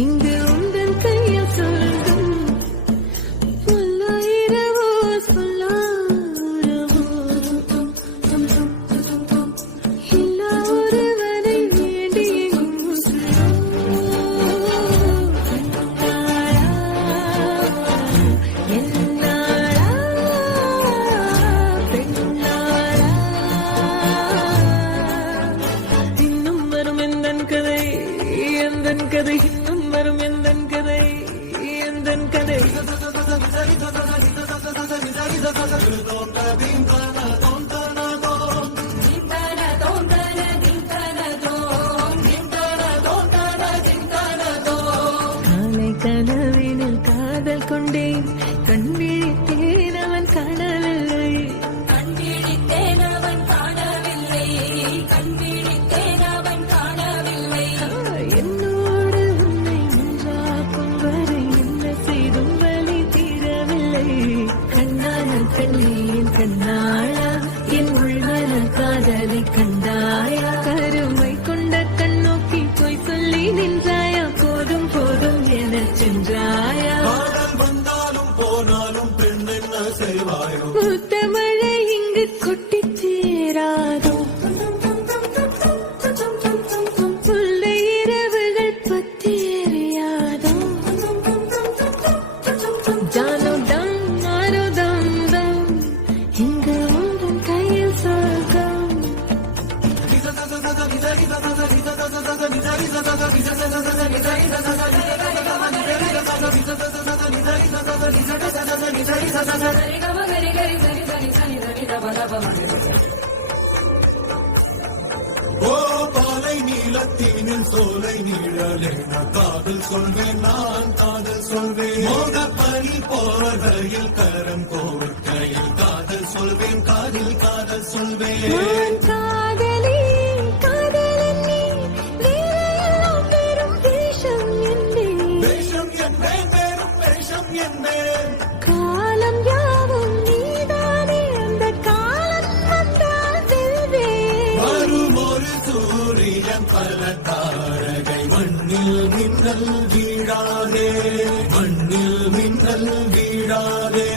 இங்கு உந்தன் கையில் சொல்லும் இரவோ சொல்லாரவோ இல்லா ஒருவனை வேண்டி என்னாளா பெண்ணாளா இன்னும் வரும் எந்தன் கதை எந்தன் கதை இன்னும் வரும் எந்தன் கதை எந்தன் கதை காலை கனவினில் காதல் கொண்டேன் கண் விழித்தேன் அவன் காணவில்லை என்னோடு உன்னை ஒன்றாக்கும் வரை என்ன செய்தும் வலி தீரவில்லை கண்ணான கண்ணீன் கண்ணாளா என் உள்மன காதலை கண்டாயா கருமை கொண்ட கண்ணோக்கி போய் சொல்லி நின்றாயா போதும் போதும் என சென்றாயா வந்தாலும் போனாலும் பெண் என்ன செய்வாயோ மூத்த மழை இங்கு கொட்டித் தீராதோ முல்லை இரவுகள் பத்தி எரியாதோ ஜானோ டம் மானோ தம் தம் இங்கு உந்தன் கையில் சொர்க்கம் ஓ பாலை நீலத்தீனின் சோலை நீழலே நான் காதல் சொல்வேன் நான் காதல் சொல்வேன் மோக பனி போவதையில் கரம் கோர்க்கையில் காதல் சொல்வேன் காதில் காதல் சொல்வேன் நான் காதலி காதலன் நீ வேலையெல்லாம் பெரும் வேஷம் என்பேன் வேஷம் என்பேன் வேறும் வேஷம் என்பேன் காலம் யாவும் நீதானே அந்த காலம் வந்தால் வெல்வேன் வரும் ஒரு சூரியன் பல தாரகை மண்ணில் மின்னல் வீழாதே மண்ணில் மின்னல் வீழாதே